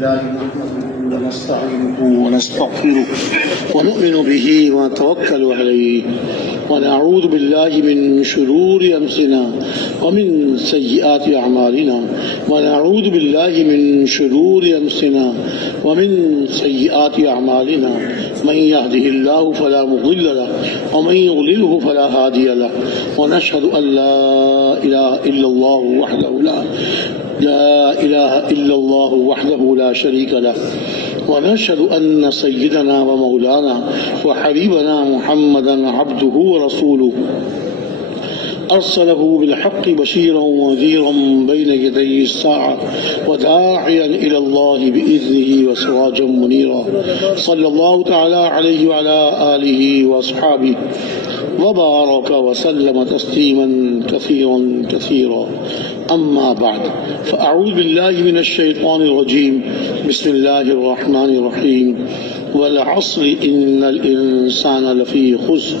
لله نحمده ونستعينه ونستغفره ونؤمن به ونتوكل عليه ونعوذ بالله من شرور أنفسنا ومن سيئات أعمالنا ونعوذ بالله من شرور أنفسنا ومن سيئات أعمالنا من يهده الله فلا مضل له ومن يضلله فلا هادي له ونشهد أن لا إله إلا الله وحده لا شريك له ونشهد أن سيدنا ومولانا وحبيبنا محمدا عبده ورسوله أرسله بالحق بشيرا ونذيرا بين يدي الساعة وداعيا إلى الله بإذنه وسراجا منيرا صلى الله تعالى عليه وعلى آله وأصحابه وبارك وسلم تسليما كثيرا كثيرا أما بعد فأعوذ بالله من الشيطان الرجيم بسم الله الرحمن الرحيم والعصر إن الإنسان لفي خسر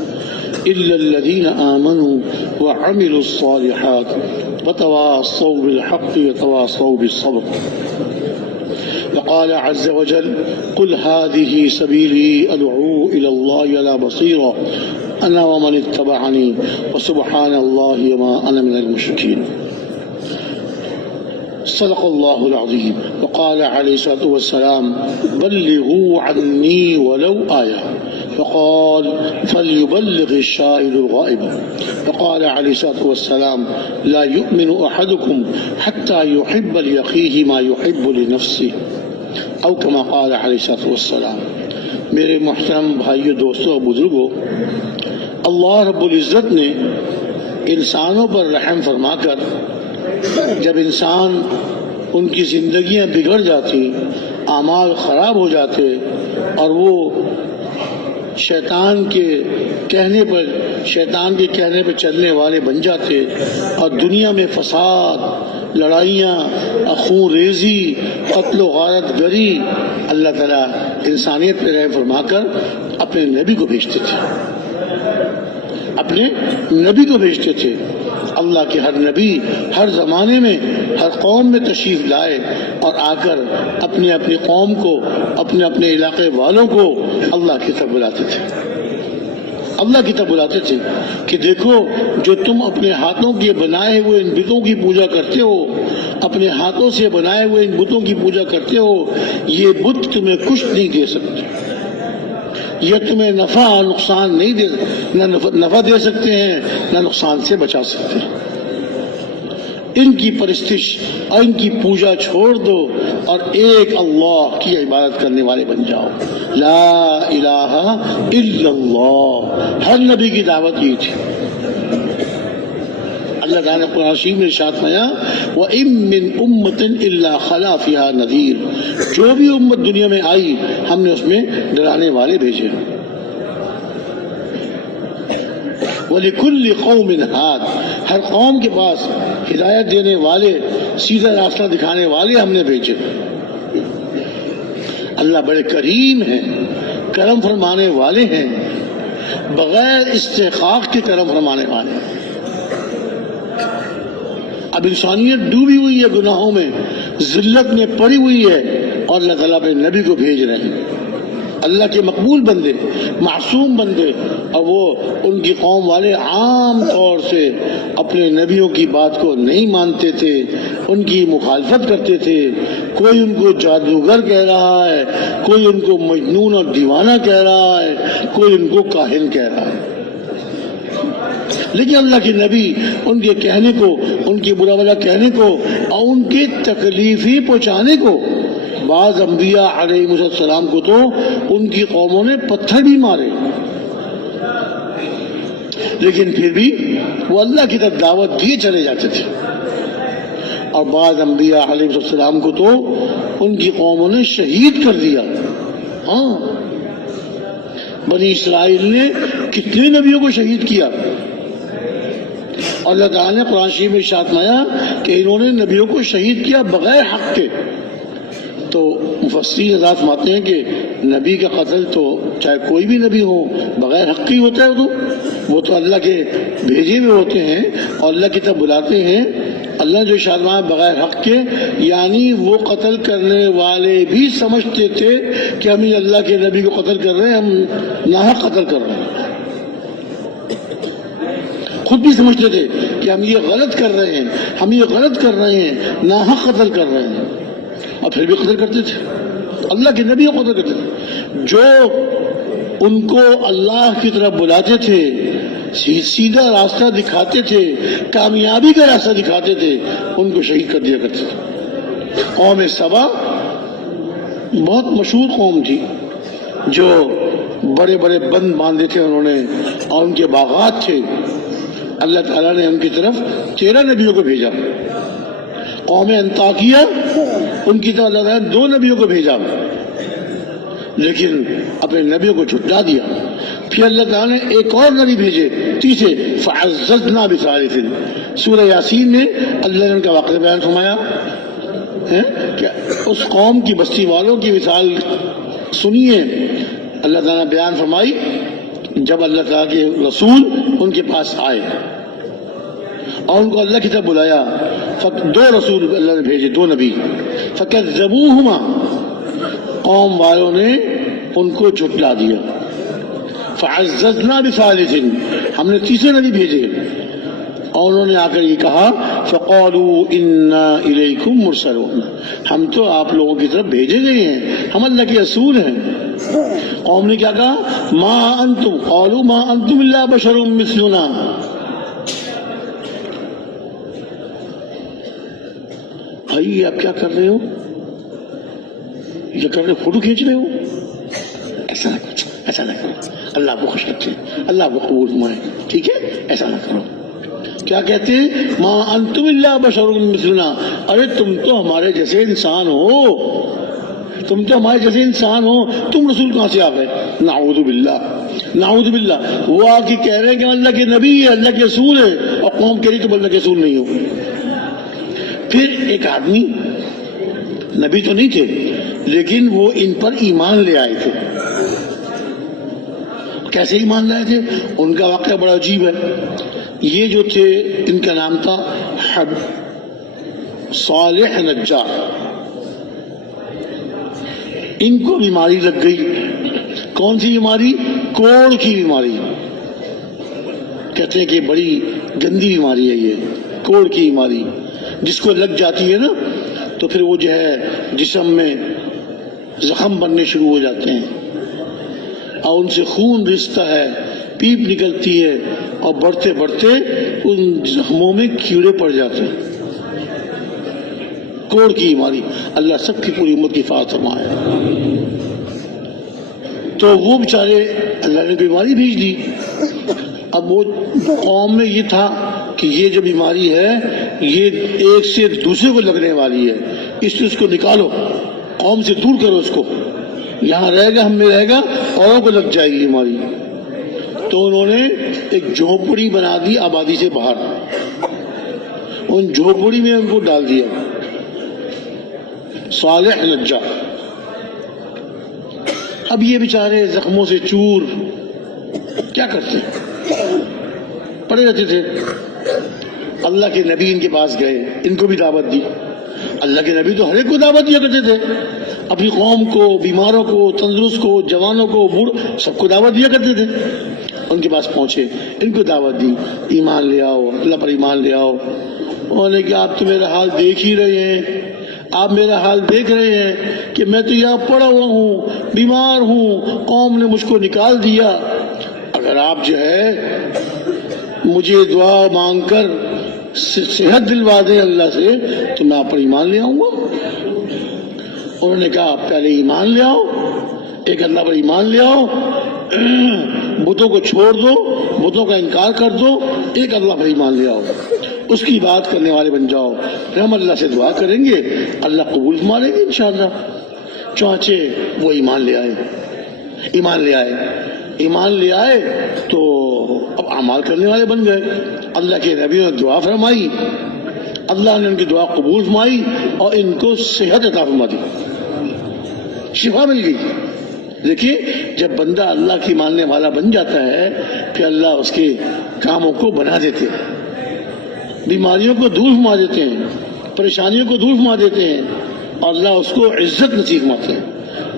إلا الذين آمنوا وعملوا الصالحات وتواصوا بالحق وتواصوا بالصبر وقال عز وجل قل هذه سبيلي أدعو إلى الله على بصيرة أنا ومن اتبعني وسبحان الله وما أنا من المشركين صدق الله العظيم وقال عليه الصلاة والسلام بلغوا عني ولو آية وقال فليبلغ الشاهد الغائب وقال عليه الصلاة والسلام لا يؤمن أحدكم حتى يحب لأخيه ما يحب لنفسه أو كما قال عليه الصلاة والسلام. میرے محترم بھائیو دوستو بزرگو، اللہ رب العزت نے انسانوں پر رحم فرما کر جب انسان ان کی زندگیاں بگڑ جاتی، اعمال خراب ہو جاتے اور وہ شیطان کے کہنے پر چلنے والے بن جاتے اور دنیا میں فساد، لڑائیاں، خون ریزی، قتل و غارت گری، اللہ تعالیٰ انسانیت پہ رحم فرما کر اپنے نبی کو بھیجتے تھے. اللہ کے ہر نبی ہر زمانے میں ہر قوم میں تشریف لائے اور آ کر اپنی قوم کو، اپنے علاقے والوں کو اللہ کی طرف بلاتے تھے کہ دیکھو جو تم اپنے ہاتھوں کے بنائے ہوئے ان بتوں کی پوجا کرتے ہو، اپنے ہاتھوں سے بنائے ہوئے ان بتوں کی پوجا کرتے ہو، یہ بت تمہیں کچھ نہیں دے سکتے، یہ تمہیں نفع نقصان نہیں دے، نہ نفع دے سکتے ہیں نہ نقصان سے بچا سکتے ہیں. ان کی پرستش اور ان کی پوجا چھوڑ دو اور ایک اللہ کی عبادت کرنے والے بن جاؤ. لا الہ الا اللہ، ہر نبی کی دعوت یہ تھی. اللہ تعالیٰ نے قرآن شریف میں ارشاد فرمایا وَإِن مِّنْ أُمَّةٍ إِلَّا خَلَا فِيهَا نَذِيرٌ، جو بھی امت دنیا میں آئی ہم نے اس میں ڈرانے والے بھیجے. وَلِكُلِّ قَوْمٍ هَادٍ، ہر قوم کے پاس ہدایت دینے والے، سیدھا راستہ دکھانے والے ہم نے بھیجے. اللہ بڑے کریم ہیں، کرم فرمانے والے ہیں، بغیر استحقاق کے کرم فرمانے والے ہیں. اب انسانیت ڈوبی ہوئی ہے گناہوں میں، ذلت میں پڑی ہوئی ہے اور اللہ تعالیٰ پہ نبی کو بھیج رہے ہیں، اللہ کے مقبول بندے، معصوم بندے. اور وہ ان کی قوم والے عام طور سے اپنے نبیوں کی بات کو نہیں مانتے تھے، ان کی مخالفت کرتے تھے. کوئی ان کو جادوگر کہہ رہا ہے، کوئی ان کو مجنون اور دیوانہ کہہ رہا ہے، کوئی ان کو کاہن کہہ رہا ہے. لیکن اللہ کے نبی ان کے کہنے کو، ان کی برا بھلا کہنے کو اور ان کی تکلیفیں پہنچانے کو، بعض انبیاء علیہ السلام کو تو ان کی قوموں نے پتھر بھی مارے، لیکن پھر بھی وہ اللہ کی طرف دعوت دیے چلے جاتے تھے. اور بعض انبیاء علیہ السلام کو تو ان کی قوموں نے شہید کر دیا. ہاں، بنی اسرائیل نے کتنے نبیوں کو شہید کیا. اور اللہ تعالیٰ نے قرآن شریف میں ارشاد فرمایا کہ انہوں نے نبیوں کو شہید کیا بغیر حق کے. تو مفسرین حضرات فرماتے ہیں کہ نبی کا قتل تو چاہے کوئی بھی نبی ہو بغیر حق ہی ہوتا ہے. وہ تو اللہ کے بھیجے ہوئے ہوتے ہیں اور اللہ کی طرف بلاتے ہیں، اللہ نے جو اشارہ بغیر حق کے، یعنی وہ قتل کرنے والے بھی سمجھتے تھے کہ ہم یہ اللہ کے نبی کو قتل کر رہے ہیں، ہم ناحق قتل کر رہے ہیں، خود بھی سمجھتے تھے کہ ہم یہ غلط کر رہے ہیں، ہم یہ غلط کر رہے ہیں، ناحق قتل کر رہے ہیں، اور پھر بھی قتل کرتے تھے، اللہ کے نبی کو قتل کرتے تھے۔ جو ان کو اللہ کی طرف بلاتے تھے، سیدھا راستہ دکھاتے تھے، کامیابی کا راستہ دکھاتے تھے، ان کو شہید کر دیا کرتے تھے۔ قوم سبا بہت مشہور قوم تھی، جو بڑے بڑے بند باندھے تھے انہوں نے، اور ان کے باغات تھے۔ اللہ تعالیٰ نے ان کی طرف 13 نبیوں کو بھیجا۔ قوم انطاکیہ، ان کی طرف اللہ تعالیٰ نے 2 نبیوں کو بھیجا، لیکن اپنے نبیوں کو جھٹلا دیا۔ پھر اللہ تعالیٰ نے ایک اور نبی بھیجے، تیسرے، فعززنا بثالث۔ سورہ یاسین میں اللہ نے ان کا واقعہ بیان فرمایا کہ اس قوم کی بستی والوں کی مثال سنیے۔ اللہ تعالیٰ نے بیان فرمائی جب اللہ تعالیٰ کے رسول ان کے پاس آئے اور ان کو اللہ کی طرف بلایا، 2 رسول اللہ نے بھیجے، 2 نبی، فکذبوہما، قوم والوں نے ان کو جھٹلا دیا۔ فعززنا بثالث، ہم نے تیسرے نبی بھیجے، اور انہوں نے آ کر یہ کہا، فقالوا انا الیکم مرسلون، ہم تو آپ لوگوں کی طرف بھیجے گئے ہیں، ہم اللہ کے رسول ہیں۔ قوم نے کیا کہا، ما انتم، قالوا ما انتم الا بشر مثلنا، بھائی آپ کیا کر رہے ہو، یہ کر رہے فوٹو کھینچ رہے ہو، ایسا نہ کرو، ایسا نہ کرو، اللہ کو خوش رکھے، اللہ کو قبول فرمائے، ٹھیک ہے، ایسا نہ کرو۔ کیا کہتے ہیں، ما انتم الا بشر مثلنا، ارے تم تو ہمارے جیسے انسان ہو، تم تو ہمارے جیسے انسان ہو، تم رسول کہاں سے آ گئے؟ نعوذ باللہ، نعوذ باللہ۔ وہ آ کے کہہ رہے ہیں کہ اللہ کے نبی ہے، اللہ کے رسول ہے، اور قوم کہہ رہی تم اللہ کے رسول نہیں ہو۔ پھر ایک آدمی، نبی تو نہیں تھے لیکن وہ ان پر ایمان لے آئے تھے۔ کیسے ایمان لائے تھے؟ ان کا واقعہ بڑا عجیب ہے۔ یہ جو تھے، ان کا نام تھا صالح نجار۔ ان کو بیماری لگ گئی۔ کون سی بیماری؟ کوڑ کی بیماری۔ کہتے ہیں کہ بڑی گندی بیماری ہے یہ کوڑ کی بیماری، جس کو لگ جاتی ہے نا تو پھر وہ جو ہے جسم میں زخم بننے شروع ہو جاتے ہیں اور ان سے خون رستا ہے، پیپ نکلتی ہے، اور بڑھتے بڑھتے ان زخموں میں کیڑے پڑ جاتے ہیں۔ کوڑ کی بیماری، اللہ سب کی پوری امت کی حفاظت فرمائے۔ تو وہ بیچارے اللہ نے بیماری بھیج دی۔ اب وہ قوم میں یہ تھا کہ یہ جو بیماری ہے یہ ایک سے دوسرے کو لگنے والی ہے، اس سے اس کو نکالو، قوم سے دور کرو اس کو، یہاں رہے گا، ہم میں رہے گا، اوروں کو لگ جائے گی بیماری۔ تو انہوں نے ایک جھونپڑی بنا دی آبادی سے باہر، ان جھونپڑی میں ان کو ڈال دیا۔ صالح نجار۔ اب یہ بیچارے زخموں سے چور، کیا کرتے پڑے رہتے تھے۔ اللہ کے نبی ان کے پاس گئے، ان کو بھی دعوت دی۔ اللہ کے نبی تو ہر ایک کو دعوت دیا کرتے تھے، اپنی قوم کو، بیماروں کو، تندرست کو، جوانوں کو، بوڑھ، سب کو دعوت دیا کرتے تھے۔ ان کے پاس پہنچے، ان کو دعوت دی، ایمان لے آؤ، اللہ پر ایمان لے آؤ۔ انہوں نے کہا آپ تو میرا حال دیکھ ہی رہے ہیں، آپ میرا حال دیکھ رہے ہیں کہ میں تو یہاں پڑا ہوا ہوں، بیمار ہوں، قوم نے مجھ کو نکال دیا، اگر آپ جو ہے مجھے دعا مانگ کر صحت دلوا دیں اللہ سے تو میں آپ پر ایمان لے آؤں گا۔ انہوں نے کہا پہلے ایمان لے آؤ، ایک اللہ پر ایمان لے آؤ، بتوں کو چھوڑ دو، بتوں کا انکار کر دو، ایک اللہ پر ایمان لے آؤ، اس کی بات کرنے والے بن جاؤ، پھر ہم اللہ سے دعا کریں گے، اللہ قبول فرمائے گے انشاءاللہ۔ چانچے وہ ایمان لے آئے، ایمان لے آئے، ایمان لے آئے تو اب اعمال کرنے والے بن گئے۔ اللہ کے نبیوں نے دعا فرمائی، اللہ نے ان کی دعا قبول فرمائی اور ان کو صحت عطا فرما دی، شفا مل گئی۔ دیکھیے جب بندہ اللہ کی ماننے والا بن جاتا ہے پھر اللہ اس کے کاموں کو بنا دیتے ہیں۔ بیماریوں کو دور فرما دیتے ہیں، پریشانیوں کو دور فرما دیتے ہیں، اور اللہ اس کو عزت نصیب فرماتے ہیں۔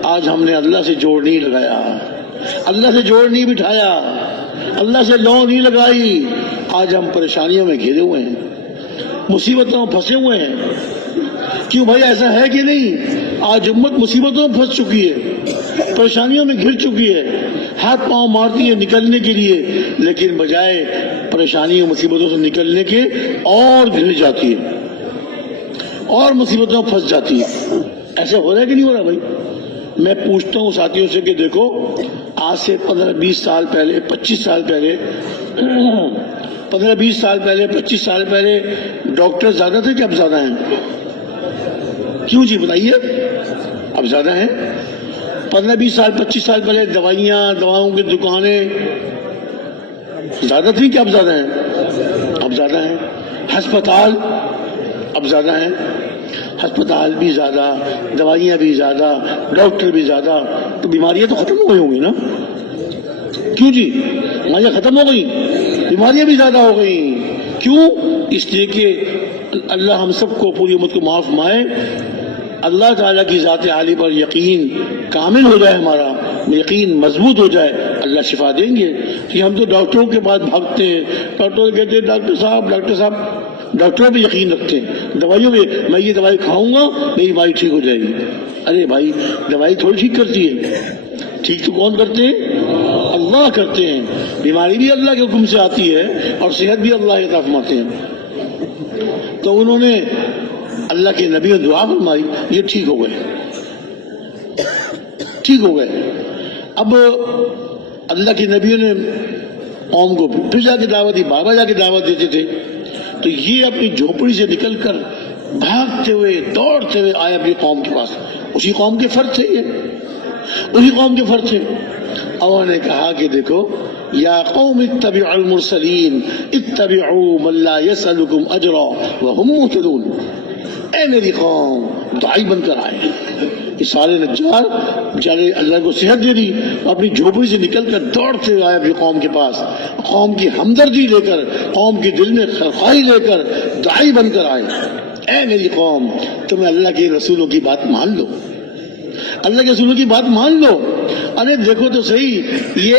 آج ہم نے اللہ سے جوڑ نہیں لگایا، اللہ سے جوڑ نہیں بٹھایا، اللہ سے لو نہیں لگائی، آج ہم پریشانیوں میں گھرے ہوئے ہیں، مصیبتوں میں پھنسے ہوئے ہیں۔ کیوں بھائی، ایسا ہے کہ نہیں؟ آج امت مصیبتوں میں پھنس چکی ہے، پریشانیوں میں گھر چکی ہے، ہاتھ پاؤں مارتی ہے نکلنے کے لیے، لیکن بجائے پریشانیوں مصیبتوں سے نکلنے کے اور گھر جاتی ہے اور مصیبتوں میں پھنس جاتی ہے۔ ایسا ہو رہا ہے کہ نہیں ہو رہا بھائی؟ میں پوچھتا ہوں ساتھیوں سے کہ دیکھو، آج سے 15-20 سال پہلے، 25 سال پہلے، 15-20 سال پہلے، 25 سال پہلے ڈاکٹر زیادہ تھے کہ اب زیادہ ہیں؟ کیوں جی بتائیے، اب زیادہ ہیں؟ 15-20 سال، 25 سال پہلے دوائیاں، دواؤں کی دکانیں زیادہ تھیں کہ اب زیادہ ہیں؟ اب زیادہ ہیں۔ ہسپتال اب زیادہ ہیں، ہسپتال بھی زیادہ، دوائیاں بھی زیادہ، ڈاکٹر بھی زیادہ، تو بیماریاں تو ختم ہو گئی ہوں گی نا؟ کیوں جی؟ بیماریاں ختم ہو گئی، بیماریاں بھی زیادہ ہو گئی۔ کیوں؟ اس لیے کہ اللہ ہم سب کو، پوری امت کو معاف فرمائے، اللہ تعالیٰ کی ذات عالی پر یقین کامل ہو جائے، ہمارا یقین مضبوط ہو جائے، اللہ شفا دیں گے۔ کہ ہم تو ڈاکٹروں کے بعد بھاگتے ہیں، ڈاکٹر کہتے ہیں ڈاکٹر صاحب، ڈاکٹر صاحب، ڈاکٹروں پہ یقین رکھتے ہیں، دوائیوں پہ، میں یہ دوائی کھاؤں گا میری بیماری ٹھیک ہو جائے گی۔ ارے بھائی، دوائی تھوڑی ٹھیک کرتی ہے، ٹھیک تو کون کرتے ہیں؟ اللہ کرتے ہیں۔ بیماری بھی اللہ کے حکم سے آتی ہے اور صحت بھی اللہ عطا فرماتے ہیں۔ تو انہوں نے اللہ کے نبی نے دعا فرمائی، یہ ٹھیک ہو گئے، ٹھیک ہو گئے۔ اب اللہ کے نبیوں نے قوم کو پھر جا کے دعوت دی، بابا جا کے دعوت دیتے تھے، تو یہ اپنی جھوپڑی سے نکل کر بھاگتے ہوئے، دوڑتے ہوئے آئے اپنی قوم کے پاس۔ اسی قوم کے فرد تھے، یہ اسی قوم کے فرد تھے۔ اور نے کہا کہ دیکھو، یا قوم اتبعوا المرسلین اتبعوا من لا يسألكم اجرا وهم مهتدون۔ اے میری قوم، داعی بن کر آئے۔ یہ سارے نجار بیچارے اللہ کو صحت دے دی، اپنی جھوپڑی سے نکل کر دوڑتے ہوئے آئے اپنی قوم کے پاس، قوم کی ہمدردی لے کر، قوم کے دل میں خیرخواہی لے کر داعی بن کر آئے۔ اے میری قوم، تمہیں اللہ کے رسولوں کی بات مان لو، اللہ کے رسولوں کی بات مان لو۔ ارے دیکھو تو صحیح، یہ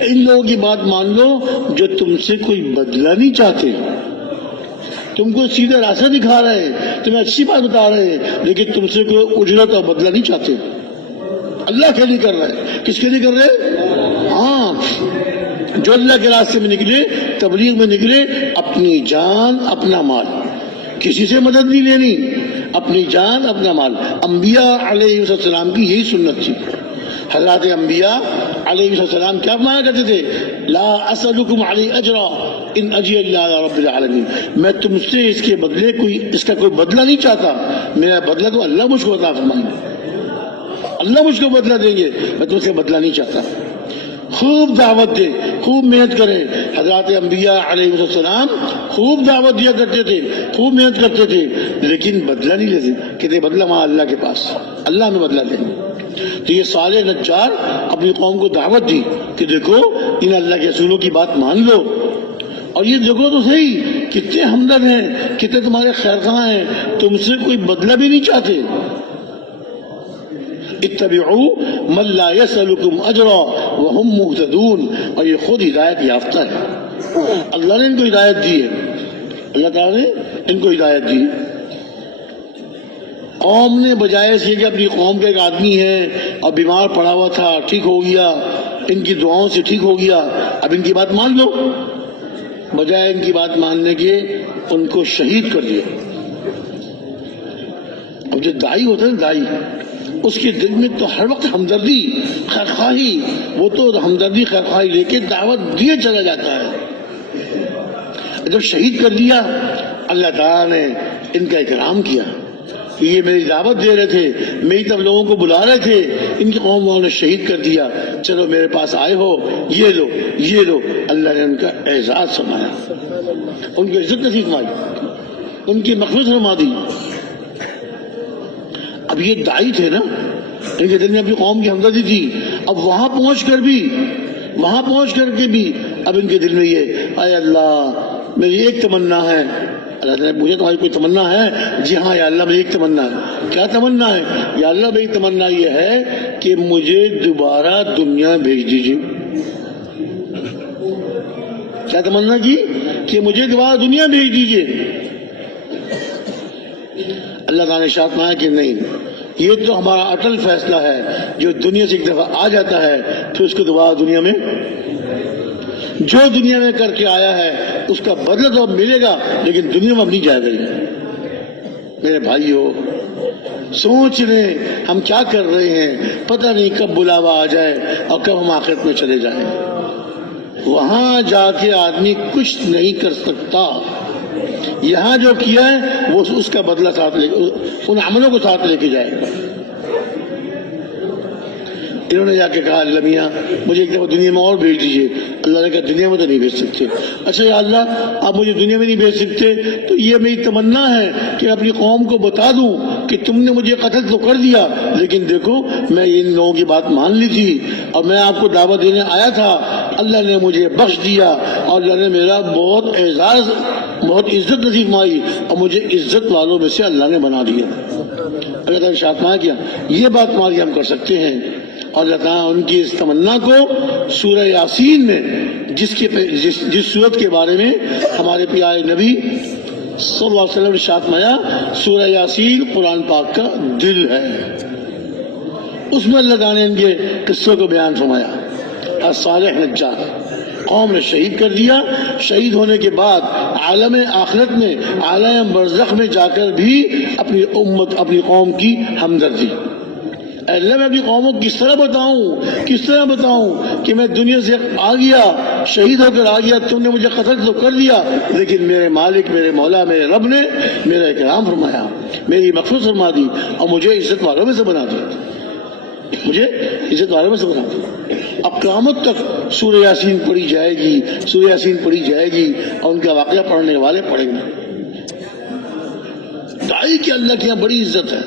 ان لوگوں کی بات مان لو جو تم سے کوئی بدلہ نہیں چاہتے، تم کو سیدھا راستہ دکھا رہے ہیں، تمہیں اچھی بات بتا رہے ہیں، لیکن تم سے کوئی اجرت اور بدلہ نہیں چاہتے۔ اللہ کے لیے کر رہے، کس کے لیے کر رہے؟ ہاں، جو اللہ کے راستے میں نکلے، تبلیغ میں نکلے، اپنی جان اپنا مال، کسی سے مدد نہیں لینی، اپنی جان اپنا مال۔ انبیاء علیہ السلام کی یہی سنت تھی۔ حضرات انبیاء علیہ السلام کیا فرمایا کرتے تھے؟ لا اسألکم علی اجرا ان اجری الا علی رب العالمین۔ میں تم سے اس کے بدلے اس کا کوئی بدلہ نہیں چاہتا، میرا بدلہ تو اللہ مجھ کو عطا فرمائیں گے، اللہ مجھ کو بدلہ دیں گے، میں تم سے بدلہ نہیں چاہتا۔ خوب دعوت دے، خوب محنت کرے۔ حضرات انبیاء علیہ السلام خوب دعوت دیا کرتے تھے، خوب محنت کرتے تھے، لیکن بدلہ نہیں لیتے، کہتے بدلہ وہاں اللہ کے پاس، اللہ میں بدلہ دیں گے۔ تو یہ سارے نجار اپنی قوم کو دعوت دی کہ دیکھو، ان اللہ کے رسولوں کی بات مان لو، اور یہ دیکھو تو صحیح، کتنے ہمدرد ہیں، کتنے تمہارے خیرخواہ ہیں، تم سے کوئی بدلہ بھی نہیں چاہتے۔ اتبعوا من لا يسألكم اجرا وهم مهتدون۔ اور یہ خود ہدایت یافتہ ہے، اللہ نے ان کو ہدایت دی ہے، اللہ تعالیٰ نے ان کو ہدایت دی۔ قوم نے بجائے سے کہ اپنی قوم کا ایک آدمی ہے اور بیمار پڑا ہوا تھا، ٹھیک ہو گیا، ان کی دعاؤں سے ٹھیک ہو گیا، اب ان کی بات مان لو، بجائے ان کی بات ماننے کے ان کو شہید کر دیا۔ اب جو داعی ہوتا ہے نا، داعی، اس کے دل میں تو ہر وقت ہمدردی، خیرخواہی، وہ تو ہمدردی خیرخواہی لے کے دعوت دیے چلا جاتا ہے۔ جب شہید کر دیا، اللہ تعالیٰ نے ان کا اکرام کیا کہ یہ میری دعوت دے رہے تھے، میری طرف لوگوں کو بلا رہے تھے، ان کی قوم والوں نے شہید کر دیا، چلو میرے پاس آئے ہو، یہ لو یہ لو۔ اللہ نے ان کا اعزاز فرمایا، ان کی عزت نصیب فرمائی، ان کی مغفرت فرما دی۔ اب یہ داعی تھے نا، ان کے دل میں اپنی قوم کی ہمدردی تھی، اب وہاں پہنچ کر کے بھی اب ان کے دل میں یہ، اے اللہ، میری ایک تمنا ہے اللہ تعالیٰ نے پوچھا تمہاری کوئی تمنا ہے؟ جی ہاں یا اللہ میری ایک تمنا ہے۔ کیا تمنا ہے؟ یا اللہ میری تمنا یہ ہے کہ مجھے دوبارہ دنیا بھیج دیجیے۔ کیا تمنا کی؟ کہ مجھے دوبارہ دنیا بھیج دیجیے۔ اللہ تعالیٰ نے ارشاد فرمایا کہ نہیں، یہ تو ہمارا اٹل فیصلہ ہے، جو دنیا سے ایک دفعہ آ جاتا ہے پھر اس کو دوبارہ دنیا میں، جو دنیا میں کر کے آیا ہے اس کا بدلہ تو اب ملے گا، لیکن دنیا میں اب نہیں جائے گا۔ میرے بھائیو سوچ لیں ہم کیا کر رہے ہیں، پتہ نہیں کب بلاوا آ جائے اور کب ہم آخرت میں چلے جائیں۔ وہاں جا کے آدمی کچھ نہیں کر سکتا، یہاں جو کیا ہے وہ اس کا بدلہ ساتھ لے، ان عملوں کو ساتھ لے کے جائے گا۔ انہوں نے جا کے کہا اللہ میاں مجھے ایک دفعہ دنیا میں اور بھیج دیجیے۔ اللہ نے کہا دنیا میں تو نہیں بھیج سکتے۔ اچھا یا اللہ آپ مجھے دنیا میں نہیں بھیج سکتے تو یہ میری تمنا ہے کہ اپنی قوم کو بتا دوں کہ تم نے مجھے قتل تو کر دیا، لیکن دیکھو میں ان لوگوں کی بات مان لی تھی اور میں آپ کو دعوت دینے آیا تھا، اللہ نے مجھے بخش دیا اور اللہ نے میرا بہت اعزاز، بہت عزت نصیب فرمائی اور مجھے عزت والوں میں سے اللہ نے بنا دیا۔ اللہ تعالیٰ نے ارشاد فرمایا کیا یہ بات تمہاری ہم کر سکتے ہیں۔ اور اللہ تعالیٰ ان کی اس تمنا کو سورہ یاسین میں جس صورت کے بارے میں ہمارے پیارے نبی صلی اللہ علیہ وسلم نے ارشاد فرمایا سورہ یاسین قرآن پاک کا دل ہے، اس میں اللہ تعالیٰ نے ان کے قصوں کو بیان فرمایا۔ صالح نجار قوم نے شہید کر دیا، شہید ہونے کے بعد عالم آخرت میں، عالم برزخ میں جا کر بھی اپنی امت، اپنی قوم کی ہمدردی، اللہ میں اپنی قوموں کو کس طرح بتاؤں کہ میں دنیا سے آ گیا، شہید ہو کر آ گیا، تم نے مجھے قتل تو کر دیا لیکن میرے مالک، میرے مولا، میرے رب نے میرا اکرام فرمایا، میری مغفرت فرما دی اور مجھے عزت والوں میں سے بنا دیا، مجھے عزت والوں میں سے بنا دیا۔ اب قیامت تک سورہ یاسین پڑھی جائے گی، سورہ یاسین پڑھی جائے گی اور ان کا واقعہ پڑھنے والے پڑھیں گے۔ داعی کی اللہ کی یہاں بڑی عزت ہے،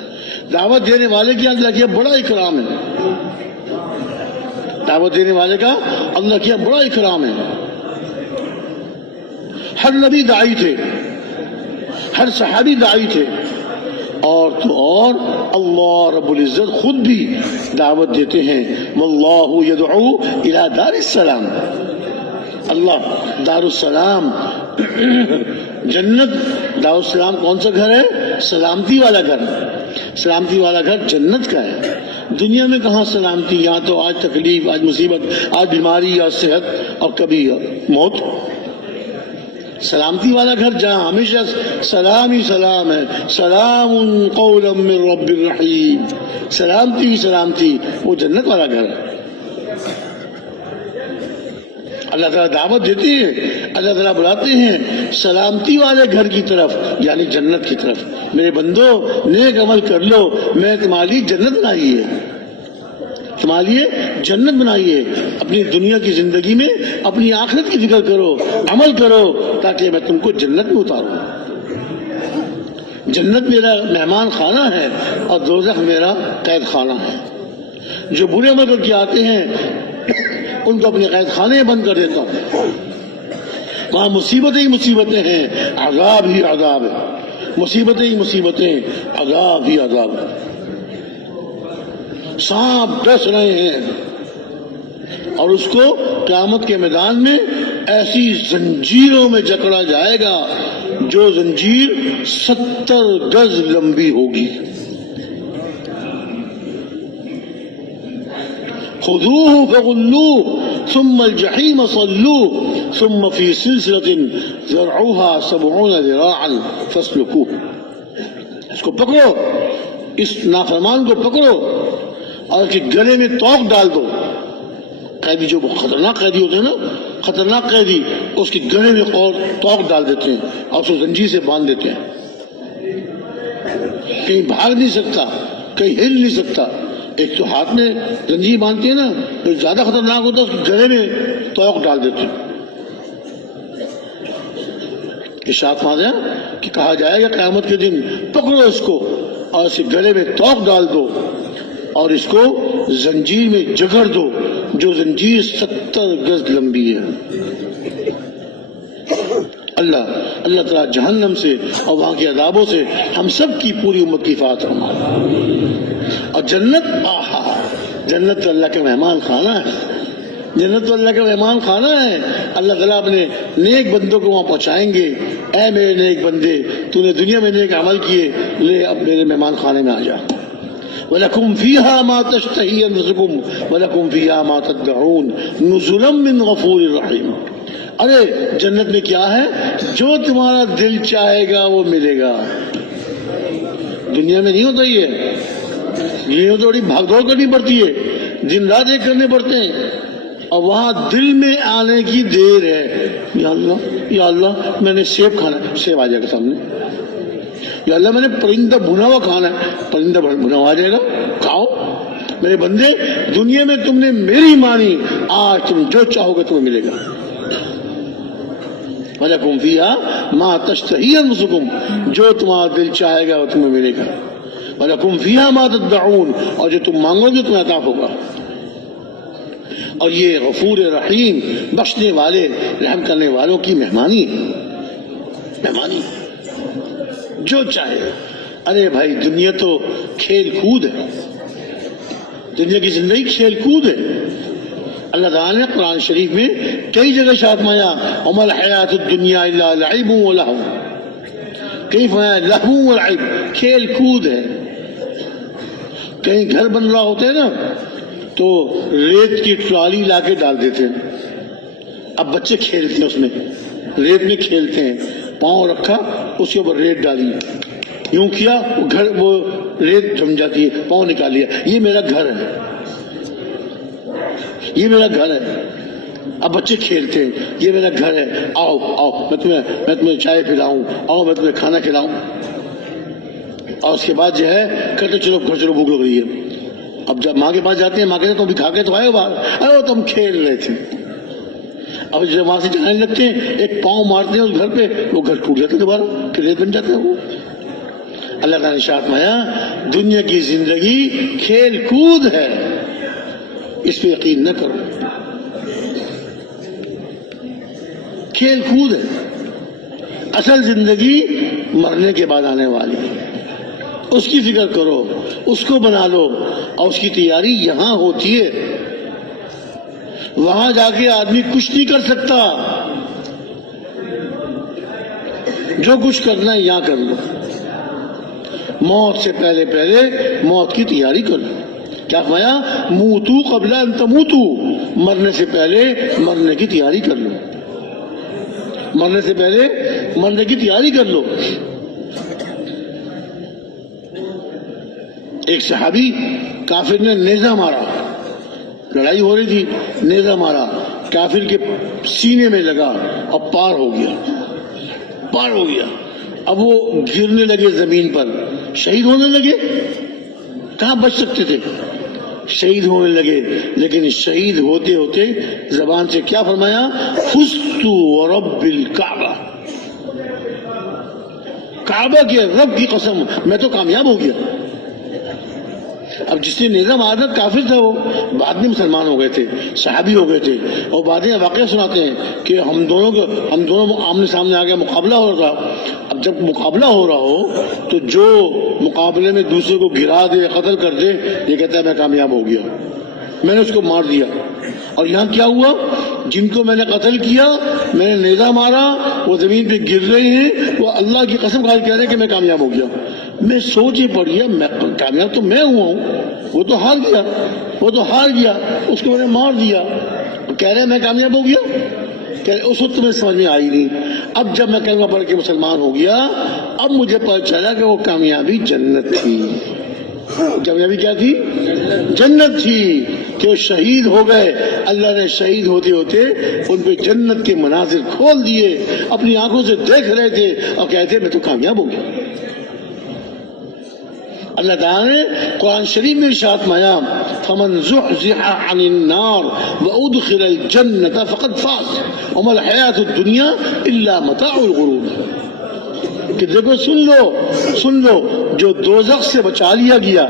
دعوت دینے والے کی اللہ کیا بڑا اکرام ہے، دعوت دینے والے کا اللہ کیا بڑا اکرام ہے۔ ہر نبی داعی تھے، ہر صحابی داعی تھے، اور تو اور اللہ رب العزت خود بھی دعوت دیتے ہیں، واللہ یدعو الی دار السلام، اللہ دار السلام، جنت، دار السلام کون سا گھر ہے؟ سلامتی والا گھر، سلامتی والا گھر جنت کا ہے۔ دنیا میں کہاں سلامتی، یہاں تو آج تکلیف، آج مصیبت، آج بیماری، آج صحت اور کبھی موت۔ سلامتی والا گھر جہاں ہمیشہ سلام ہی سلام ہے، سلام قولا من رب الرحیم، سلامتی ہی سلامتی، وہ جنت والا گھر ہے۔ اللہ تعالیٰ دعوت دیتے ہیں، اللہ تعالیٰ بلاتے ہیں سلامتی والے گھر کی طرف، یعنی جنت کی طرف۔ میرے بندو نیک عمل کر لو، میں تمہارے لیے جنت بنائی ہے، تمہارے لیے جنت بنائی ہے۔ اپنی دنیا کی زندگی میں اپنی آخرت کی فکر کرو، عمل کرو تاکہ میں تم کو جنت میں اتاروں۔ جنت میرا مہمان خانہ ہے اور دوزخ میرا قید خانہ ہے۔ جو برے عمل کر کے آتے ہیں ان کو اپنے قید خانے میں بند کر دیتا ہوں، وہاں مصیبتیں ہی مصیبتیں ہیں، عذاب ہی عذاب ہے، مصیبتیں ہی مصیبتیں، عذاب ہی عذاب ہے۔ سانپ ڈس رہے ہیں اور اس کو قیامت کے میدان میں ایسی زنجیروں میں جکڑا جائے گا جو زنجیر 70 گز لمبی ہوگی۔ خذوه فغلوه ثم الجحیم صلوه ثم في سلسلة ذرعها 70 ذراعا فاسلكوه۔ اس کو پکڑو، اس نافرمان کو پکڑو اور اس کے گلے میں توق ڈال دو۔ قیدی جو خطرناک قیدی ہوتے ہیں نا، خطرناک قیدی، اس کے گلے میں توق ڈال دیتے ہیں اور اس کو زنجیر سے باندھ دیتے ہیں، کہیں بھاگ نہیں سکتا، کہیں ہل نہیں سکتا۔ ایک تو ہاتھ میں زنجیر باندھتے ہیں نا، تو زیادہ خطرناک ہوتا ہے اس کے گلے میں توق ڈال دیتے ہیں۔ ارشاد فرمایا کہ کہا جائے گا قیامت کے دن پکڑو اس کو اور اس کے گلے میں توق ڈال دو اور اس کو زنجیر میں جکڑ دو جو زنجیر 70 گز لمبی ہے۔ اللہ تعالیٰ جہنم سے اور وہاں کے عذابوں سے ہم سب کی پوری امت کی حفاظت فرمائے۔ اور جنت، آہا، جنت تو اللہ کے مہمان خانہ ہے، جنت تو اللہ کا مہمان خانہ ہے۔ اللہ تعالیٰ اپنے نیک بندوں کو وہاں پہنچائیں گے، اے میرے نیک بندے، تو نے دنیا میں نیک عمل کیے، لے اب میرے مہمان خانے میں آ جا۔ وَلَكُمْ فِيهَا مَا تَشْتَهِي أَنفُسُكُمْ وَلَكُمْ فِيهَا مَا تَدَّعُونَ نُزُلًا مِّن غَفُورٍ رَّحِيمٍ۔ ارے جنت میں کیا ہے؟ جو تمہارا دل چاہے گا وہ ملے گا۔ دنیا میں نہیں ہوتا یہ تھوڑی بھاگ دوڑ کرنی پڑتی ہے، دن رات ایک کرنے پڑتے ہیں، اور وہاں دل میں آنے کی دیر ہے۔ یا اللہ میں نے سیب کھانا ہے، سیب آ جائے گا سامنے۔ یا اللہ میں نے پرندہ بھنا ہوا کھانا ہے، پرندہ بھنا ہوا آ جائے گا، کھاؤ۔ میرے بندے، دنیا میں تم نے میری مانی، آج تم جو چاہو گے تمہیں ملے گا۔ وَلَكُمْ فِيهَا مَا تَشْتَهِي أَنفُسُكُمْ، جو تمہارا دل چاہے گا وہ تمہیں ملے گا۔ وَلَكُمْ فِيهَا مَا تَدَّعُونَ، اور جو تم مانگو گے تمہیں عطا ہوگا۔ اور یہ غفور رحیم، بخشنے والے، رحم کرنے والوں کی مہمانی ہے، مہمانی جو چاہے۔ ارے بھائی دنیا تو کھیل کود ہے، دنیا کی زندگی کھیل کود ہے۔ اللہ تعالیٰ نے قرآن شریف میں کئی جگہ ارشاد فرمایا وَمَا الْحَيَاةُ الدُّنْيَا إِلَّا لَعِبٌ وَلَهْوٌ، کئی فرمایا لہو ولعب، کھیل کود ہے۔ کہیں گھر بن رہا ہوتا ہے نا تو ریت کی ٹرالی لا کے ڈال دیتے ہیں، اب بچے کھیلتے ہیں، اس میں ریت میں کھیلتے ہیں، پاؤں رکھا اس کے اوپر ریت ڈالی، یوں کیا وہ ریت جم جاتی ہے، پاؤں نکال لیا، یہ میرا گھر ہے، یہ میرا گھر ہے۔ اب بچے کھیلتے ہیں، یہ میرا گھر ہے، آؤ آؤ میں تمہیں چائے پلاؤں، آؤ میں تمہیں کھانا کھلاؤں، اور اس کے بعد جو ہے کہتے چلو گھر چلو، بھوک لگ رہی ہے۔ اب جب ماں کے پاس جاتے ہیں، ماں کہتے ہیں تم بھی کھا کے تو آئے ہو باہر، ارے تم کھیل رہے تھے۔ اب جب وہاں سے جانے لگتے ہیں، ایک پاؤں مارتے ہیں اس گھر پہ، وہ گھر ٹوٹ جاتا ہے دوبارہ، پھر ریت بن جاتا ہے وہ۔ اللہ تعالیٰ نے ارشاد فرمایا دنیا کی زندگی کھیل کود ہے، اس پہ یقین نہ کرو، کھیل کود ہے۔ اصل زندگی مرنے کے بعد آنے والی، اس کی فکر کرو، اس کو بنا لو، اور اس کی تیاری یہاں ہوتی ہے۔ وہاں جا کے آدمی کچھ نہیں کر سکتا، جو کچھ کرنا ہے یہاں کر لو، موت سے پہلے موت کی تیاری کر لو۔ کیا فرمایا؟ موتو قبل ان تموتو، مرنے سے پہلے مرنے کی تیاری کر لو، مرنے سے پہلے مرنے کی تیاری کر لو۔ ایک صحابی کافر نے نیزہ مارا، لڑائی ہو رہی تھی، نیزہ مارا، کافر کے سینے میں لگا اور پار ہو گیا۔ اب وہ گرنے لگے زمین پر، شہید ہونے لگے، کہاں بچ سکتے تھے، شہید ہونے لگے۔ لیکن شہید ہوتے ہوتے زبان سے کیا فرمایا؟ فزت ورب الکعبہ، کعبہ کے رب کی قسم میں تو کامیاب ہو گیا۔ اب جس نے نیزہ مارا کافر تھا، وہ بعد میں مسلمان ہو گئے تھے، صحابی ہو گئے تھے، اور بعد میں واقعہ سناتے ہیں کہ ہم دونوں آمنے سامنے آ گیا، مقابلہ ہو رہا تھا۔ اب جب مقابلہ ہو رہا ہو تو جو مقابلے میں دوسرے کو گرا دے، قتل کر دے، یہ کہتا ہے میں کامیاب ہو گیا، میں نے اس کو مار دیا۔ اور یہاں کیا ہوا؟ جن کو میں نے قتل کیا، میں نے نیزہ مارا، وہ زمین پہ گر رہے ہیں، وہ اللہ کی قسم کھا کے کہہ رہے ہیں کہ میں کامیاب ہو گیا۔ میں سوچ ہی پڑ گیا، میں کامیاب تو میں ہوا ہوں، وہ تو ہار گیا، اس کو میں نے مار دیا، کہہ رہے میں کامیاب ہو گیا۔ اس وقت تمہیں سمجھ میں آئی نہیں۔ اب جب میں کلمہ پڑھ کے مسلمان ہو گیا، اب مجھے پتہ چلا کہ وہ کامیابی جنت تھی۔ کامیابی کیا تھی؟ جنت تھی، کہ وہ شہید ہو گئے۔ اللہ نے شہید ہوتے ہوتے ان پہ جنت کے مناظر کھول دیے، اپنی آنکھوں سے دیکھ رہے تھے اور کہتے میں تو کامیاب ہو گیا۔ اللہ تعالیٰ نے قرآن شریف میں ارشاد فرمایا فَمَنْ زُحْزِحَ عَنِ النَّارِ وَأُدْخِلَ الْجَنَّةَ فَقَدْ فَازَ وَمَا الْحَيَاةُ الدُّنْيَا إِلَّا مَتَاعُ الْغُرُورِ۔ کہ دیکھو سن لو، جو دوزخ سے بچا لیا گیا،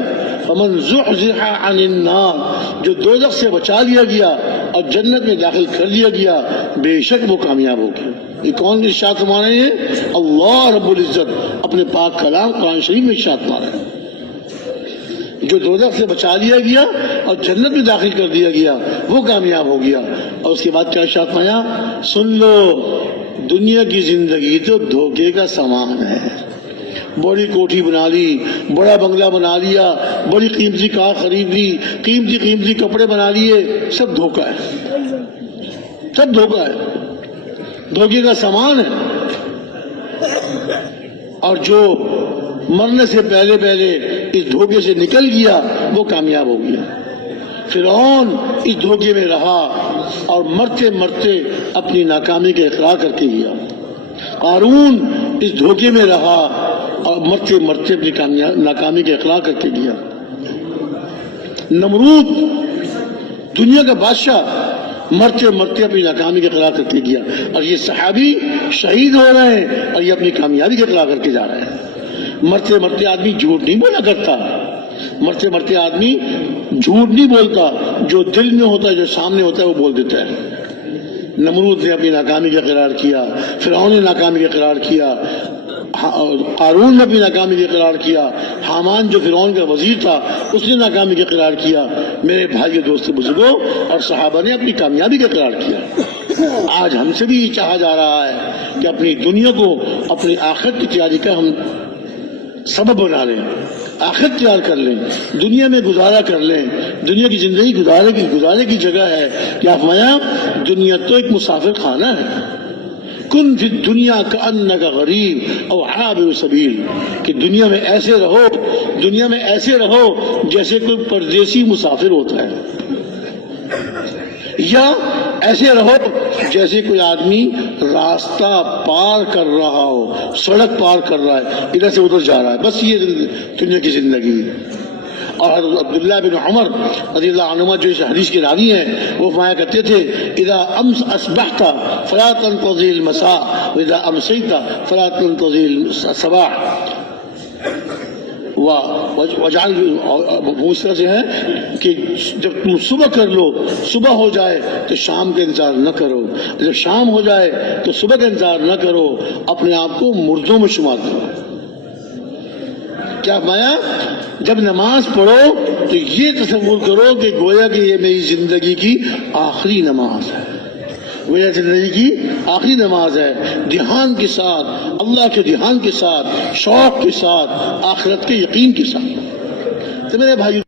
فَمَنْ زُحْزِحَ عَنِ النَّارِ، جو دوزخ سے بچا لیا گیا اور جنت میں داخل کر دیا گیا، بے شک وہ کامیاب ہو گیا۔ یہ کون ارشاد فرما رہے ہیں؟ اللہ رب العزت اپنے پاک کلام قرآن شریف میں ارشاد فرما رہے ہیں۔ جو دوزخ سے بچا لیا گیا اور جنت میں داخل کر دیا گیا وہ کامیاب ہو گیا۔ اور اس کے بعد کیا ارشاد فرمایا؟ سن لو، دنیا کی زندگی تو دھوکے کا سامان ہے۔ بڑی کوٹھی بنا لی، بڑا بنگلہ بنا لیا، بڑی قیمتی کار خرید لی، قیمتی کپڑے بنا لیے، سب دھوکہ ہے، سب دھوکہ ہے، دھوکے کا سامان ہے۔ اور جو مرنے سے پہلے اس دھوکے سے نکل گیا وہ کامیاب ہو گیا۔ فرعون اس دھوکے میں رہا اور مرتے مرتے اپنی ناکامی کا اقرار کر کے گیا۔ قارون اس دھوکے میں رہا اور مرتے مرتے اپنی ناکامی کا اقرار کر کے گیا۔ نمرود دنیا کا بادشاہ مرتے مرتے اپنی ناکامی کا اقرار کر کے گیا، اور یہ صحابی شہید ہو رہے ہیں اور یہ اپنی کامیابی کا اقرار کر کے جا رہے ہیں۔ مرتے مرتے آدمی جھوٹ نہیں بولا کرتا، مرتے مرتے آدمی جھوٹ نہیں بولتا، جو دل میں ہوتا ہے، جو سامنے ہوتا ہے وہ بول دیتا ہے۔ نمرود نے اپنی ناکامی کا اقرار کیا، فرعون نے ناکامی کا اقرار کیا، قارون نے اپنی ناکامی کا اقرار کیا، حامان جو فرعون کا وزیر تھا اس نے ناکامی کا اقرار کیا۔ میرے بھائیو، دوستو، بزرگوں اور صحابہ نے اپنی کامیابی کا اقرار کیا۔ آج ہم سے بھی یہ چاہا جا رہا ہے کہ اپنی دنیا کو اپنی آخرت کی تیاری کا ہم سبب بنا لیں، آخرت تیار کر لیں، دنیا میں گزارا کر لیں۔ دنیا کی زندگی گزارے کی جگہ ہے۔ کیا فرمایا؟ دنیا تو ایک مسافر خانہ ہے۔ کن فی الدنیا کأنک غریب او عابر سبیل، کہ دنیا میں ایسے رہو جیسے کوئی پردیسی مسافر ہوتا ہے، یا ایسے رہو جیسے کوئی آدمی راستہ پار کر رہا ہو، سڑک پار کر رہا ہے، ادھر سے ادھر جا رہا ہے، بس یہ دنیا کی زندگی۔ اور حضرت عبداللہ بن عمر رضی اللہ عنہما جو اس حدیث کے راوی ہیں وہ فرمایا کرتے تھے، اذا اصبحت فلا تنتظر المساء واذا امسيت فلا تنتظر الصباح وجعل، اس طرح سے ہے کہ جب تم صبح کر لو، صبح ہو جائے تو شام کا انتظار نہ کرو، جب شام ہو جائے تو صبح کا انتظار نہ کرو، اپنے آپ کو مردوں میں شمار کرو۔ کیا فرمایا؟ جب نماز پڑھو تو یہ تصور کرو کہ گویا کہ یہ میری زندگی کی آخری نماز ہے، گویا زندگی کی آخری نماز ہے، دھیان کے ساتھ، اللہ کے دھیان کے ساتھ، شوق کے ساتھ، آخرت کے یقین کے ساتھ۔ تو میرے بھائی